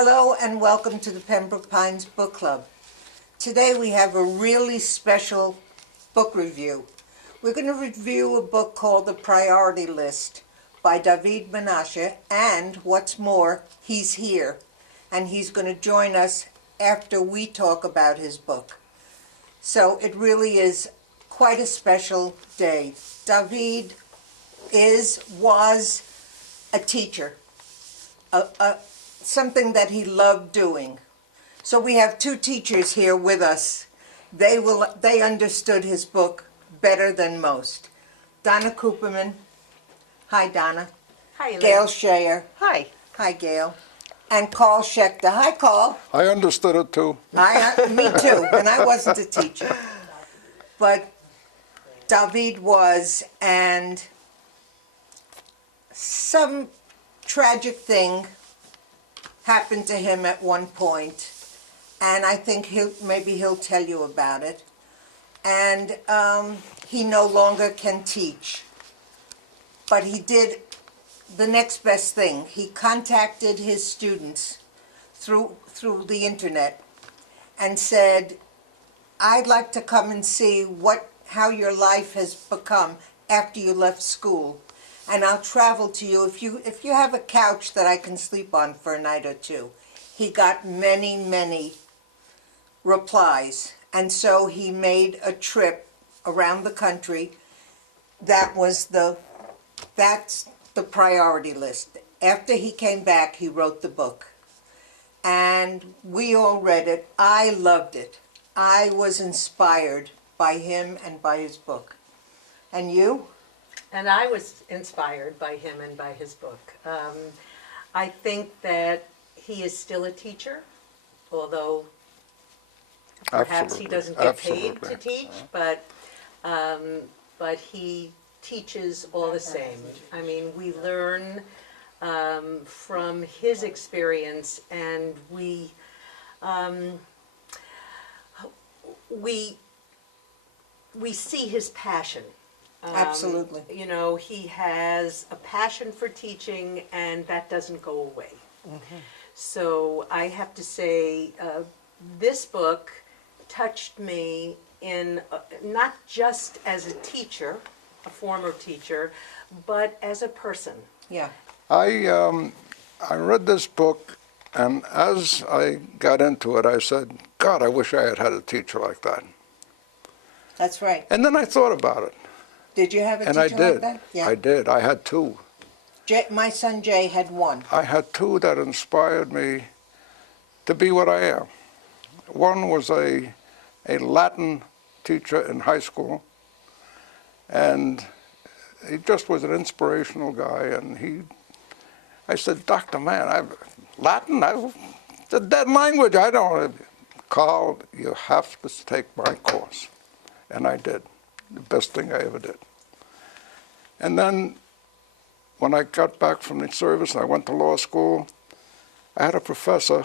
Hello and welcome to the Pembroke Pines Book Club. Today we have a really special book review. We're going to review a book called The Priority List by David Menasche, and what's more, he's here and he's going to join us after we talk about his book. So it really is quite a special day. David was a teacher, something that he loved doing. So we have two teachers here with us. They understood his book better than most. Donna Cooperman. Hi, Donna. Hi, Elaine. Gail Shayer. Hi. Hi, Gail. And Carl Schechter. Hi, Carl. I understood it too. Me too, and I wasn't a teacher. But David was, and some tragic thing happened to him at one point, and I think maybe he'll tell you about it. And he no longer can teach. But he did the next best thing. He contacted his students through the internet and said, I'd like to come and see how your life has become after you left school, and I'll travel to you if you have a couch that I can sleep on for a night or two. He got many replies, and so he made a trip around the country. That's the priority list. After he came back, he wrote the book, and we all read it. I loved it. I was inspired by him and by his book. And you? And I was inspired by him and by his book. I think that he is still a teacher, although perhaps he doesn't get paid to teach, but he teaches all the same. I mean, we learn from his experience, and we see his passion. Absolutely. You know, he has a passion for teaching, and that doesn't go away. Mm-hmm. So I have to say, this book touched me in not just as a teacher, a former teacher, but as a person. Yeah. I read this book, and as I got into it, I said, God, I wish I had had a teacher like that. That's right. And then I thought about it. Did you have a And teacher I did. like that? Yeah. I did. I had two. My son Jay had one. I had two that inspired me to be what I am. One was a Latin teacher in high school, and he just was an inspirational guy. And I said, Dr. Mann, Latin, it's a dead language. I don't. Carl, you have to take my course. And I did. The best thing I ever did. And then when I got back from the service and I went to law school, I had a professor,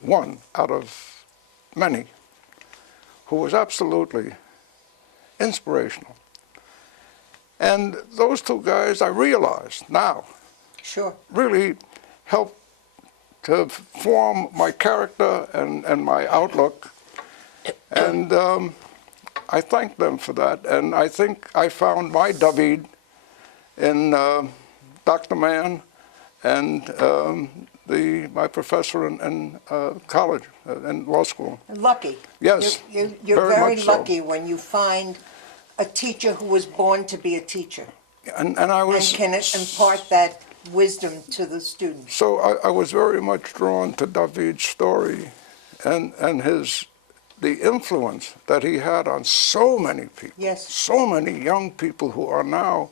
one out of many, who was absolutely inspirational. And those two guys, I realized now, Sure. really helped to form my character and my outlook. And I thank them for that. And I think I found my David in Dr. Mann and my professor in college, in law school. Lucky. Yes, You're very very much so. lucky when you find a teacher who was born to be a teacher And I was... and can impart that wisdom to the students. So I was very much drawn to David's story and the influence that he had on so many people. Yes. So many young people who are now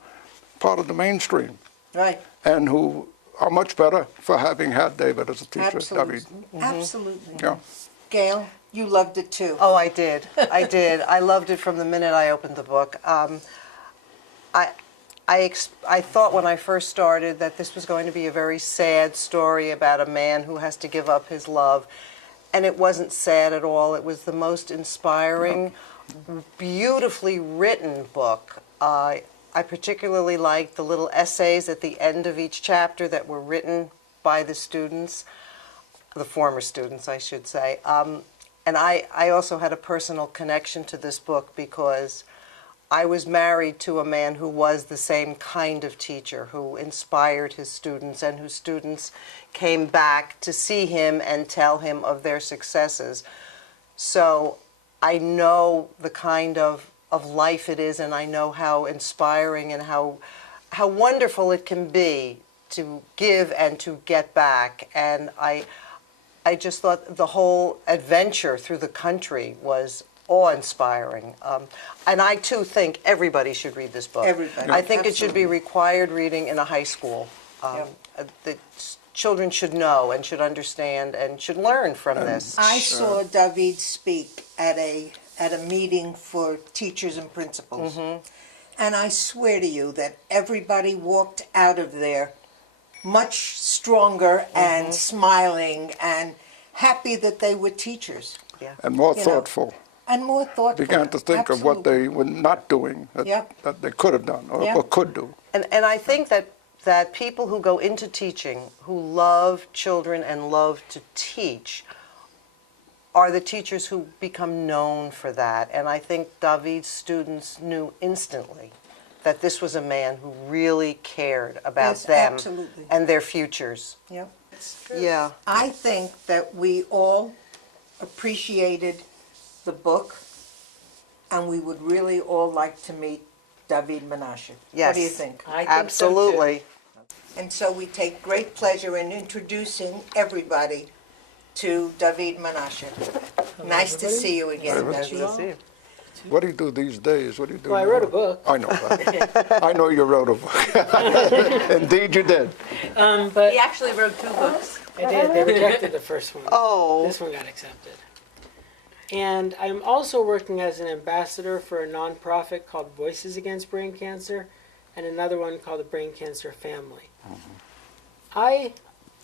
part of the mainstream. Right. And who are much better for having had David as a teacher. Absolutely. David. Absolutely. Yeah. Gail, you loved it too. Oh, I did. I did. I loved it from the minute I opened the book. I thought when I first started that this was going to be a very sad story about a man who has to give up his love. And it wasn't sad at all. It was the most inspiring, beautifully written book. I particularly liked the little essays at the end of each chapter that were written by the students. the former students, I should say. And I also had a personal connection to this book because I was married to a man who was the same kind of teacher, who inspired his students and whose students came back to see him and tell him of their successes. So I know the kind of life it is, and I know how inspiring and how wonderful it can be to give and to get back. And I just thought the whole adventure through the country was awe-inspiring. And I, too, think everybody should read this book. Everybody, I think it should be absolutely. required reading in a high school. The children should know and should understand and should learn from this. I saw David speak at a meeting for teachers and principals. And I swear to you that everybody walked out of there much stronger and smiling and happy that they were teachers And more You know, thoughtful. and more thoughtful. Began to think of what Absolutely. they were not doing that, Yep. that they could have done or, Yep. or could do. And I think that people who go into teaching, who love children and love to teach, are the teachers who become known for that. And I think David's students knew instantly that this was a man who really cared about Yes, them absolutely. and their futures. Yep. Yeah. I think that we all appreciated the book, and we would really all like to meet David Menasche. Yes. What do you think? I think so, too. Absolutely. And so we take great pleasure in introducing everybody to David Menasche. Nice to see you again, Very much. David. What do you do these days? What do you do? Well, I now? wrote a book. I know that. I know you wrote a book. Indeed you did. But He actually wrote 2 books. I did. They rejected the first one. Oh. This one got accepted. And I'm also working as an ambassador for a nonprofit called Voices Against Brain Cancer and another one called the Brain Cancer Family. I,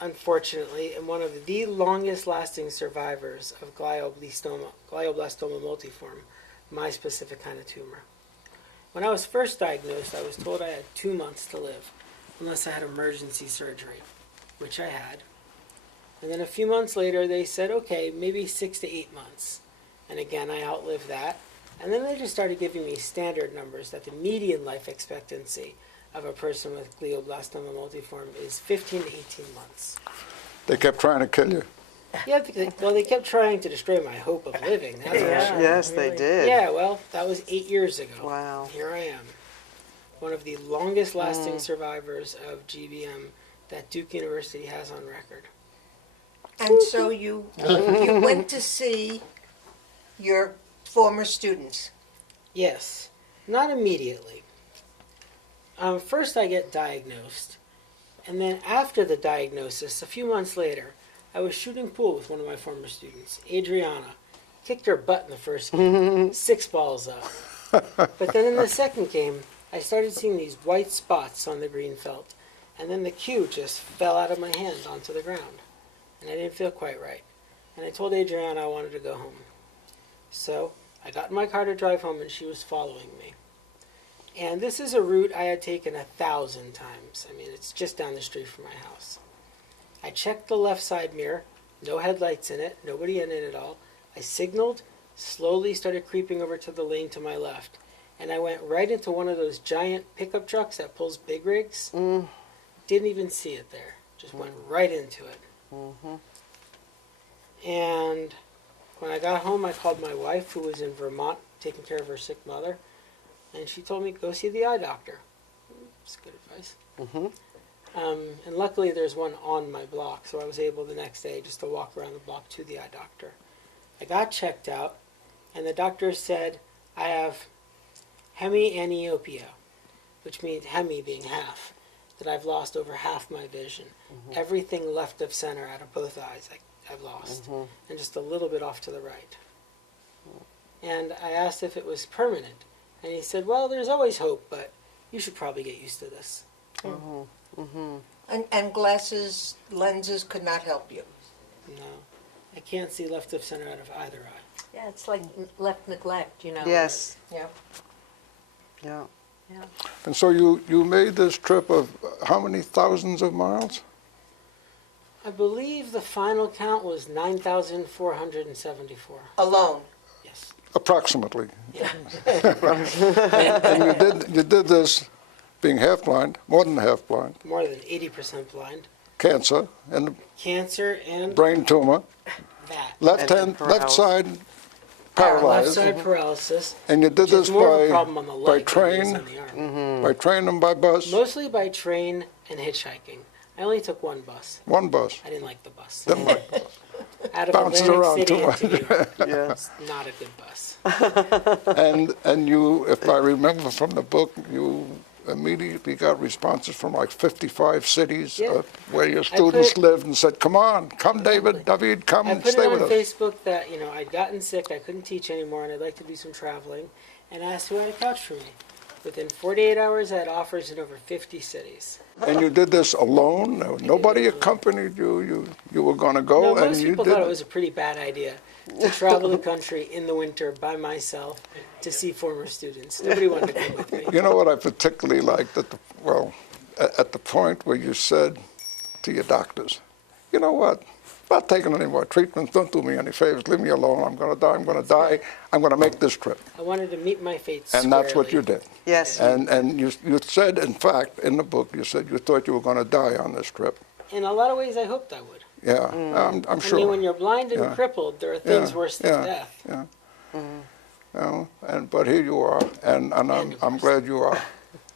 unfortunately, am one of the longest lasting survivors of glioblastoma multiforme, my specific kind of tumor. When I was first diagnosed, I was told I had 2 months to live, unless I had emergency surgery, which I had. And then a few months later, they said, okay, maybe 6 to 8 months. And again, I outlived that. And then they just started giving me standard numbers that the median life expectancy of a person with glioblastoma multiforme is 15 to 18 months. They kept trying to kill you. Yeah, well, they kept trying to destroy my hope of living. That's for sure. Yes, they did. Yeah, well, that was 8 years ago. Wow. Here I am, one of the longest lasting survivors of GBM that Duke University has on record. And so you went to see your former students. Yes, not immediately. First, I get diagnosed, and then after the diagnosis, a few months later, I was shooting pool with one of my former students, Adriana. Kicked her butt in the first game, 6 balls up. But then in the second game, I started seeing these white spots on the green felt, and then the cue just fell out of my hand onto the ground, and I didn't feel quite right. And I told Adriana I wanted to go home. So I got in my car to drive home, and she was following me. And this is a route I had taken 1,000 times. I mean, it's just down the street from my house. I checked the left side mirror, no headlights in it, nobody in it at all. I signaled, slowly started creeping over to the lane to my left, and I went right into one of those giant pickup trucks that pulls big rigs. Didn't even see it there, just went right into it. And when I got home, I called my wife, who was in Vermont taking care of her sick mother, and she told me, go see the eye doctor. It's good advice. And luckily there's one on my block, so I was able the next day just to walk around the block to the eye doctor. I got checked out, and the doctor said I have hemianiopia, which means hemi being half, that I've lost over half my vision. Everything left of center out of both eyes I've lost, and just a little bit off to the right. And I asked if it was permanent, and he said, well, there's always hope, but you should probably get used to this. And glasses, lenses could not help you. No, I can't see left of center out of either eye. Yeah, it's like left neglect, you know. Yes. Yeah. Yeah. Yeah. And so you made this trip of how many thousands of miles? I believe the final count was 9,474. Alone. Yes. Approximately. Yeah. And you did this being half blind, more than half blind, More than 80% blind. cancer, and Cancer and brain tumor, that. left And paralysis. side Left paralyzed, side paralysis. and you did Which is this more of a problem on the by leg than it is train, on the arm. by train and by bus, Mostly by train and hitchhiking. I only took one bus. one bus. I didn't like the bus. Didn't like Out of bounces Atlantic around City too much. into New York. Yes. Not a good bus. And you, if I remember from the book, you immediately got responses from like 55 cities Yeah. where your students put- lived and said, "Come on, come, David, come I and put stay it with on us." Facebook that, I'd gotten sick, I couldn't teach anymore, and I'd like to do some traveling, and asked who had a couch for me. Within 48 hours, I had offers in over 50 cities. And you did this alone? Nobody accompanied you? You were going to go, No, and most you people did thought it was a pretty bad idea to travel the country in the winter by myself to see former students. Nobody wanted to come with me. You know what I particularly liked at the point where you said to your doctors, "You know what? Not taking any more treatments. Don't do me any favors. Leave me alone. I'm going to die. I'm going to die. I'm going to make this trip." I wanted to meet my fate And that's what you squarely. did. Yes. And you said, in fact, in the book, you said you thought you were going to die on this trip. In a lot of ways, I hoped I would. Yeah, I'm I sure. mean, when you're blind and Yeah. crippled, there are things Yeah, worse than yeah, death. Yeah. But here you are, and I'm glad you are.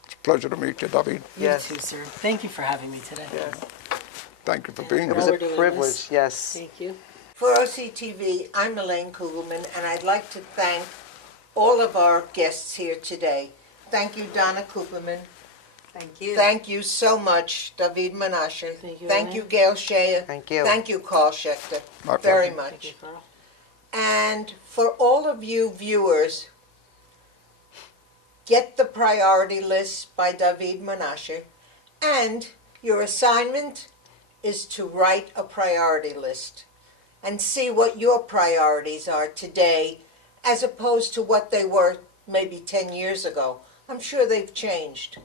It's a pleasure to meet you, David. Yes. You too, sir. Thank you for having me today. Thank you for being It was here. a We're doing privilege, this. yes. Thank you. For OCTV, I'm Elaine Kugelman, and I'd like to thank all of our guests here today. Thank you, Donna Kugelman. Thank you. Thank you so much, David Menasche. Thank you, Thank Elaine. you, Gail Shea. Thank you. Thank you, Carl Schechter. My Very pleasure. Thank you, much. Carl. And for all of you viewers, get the priority list by David Menasche, and your assignment is to write a priority list and see what your priorities are today as opposed to what they were maybe 10 years ago. I'm sure they've changed.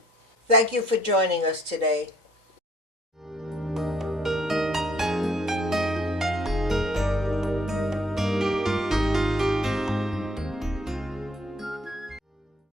Thank you for joining us today.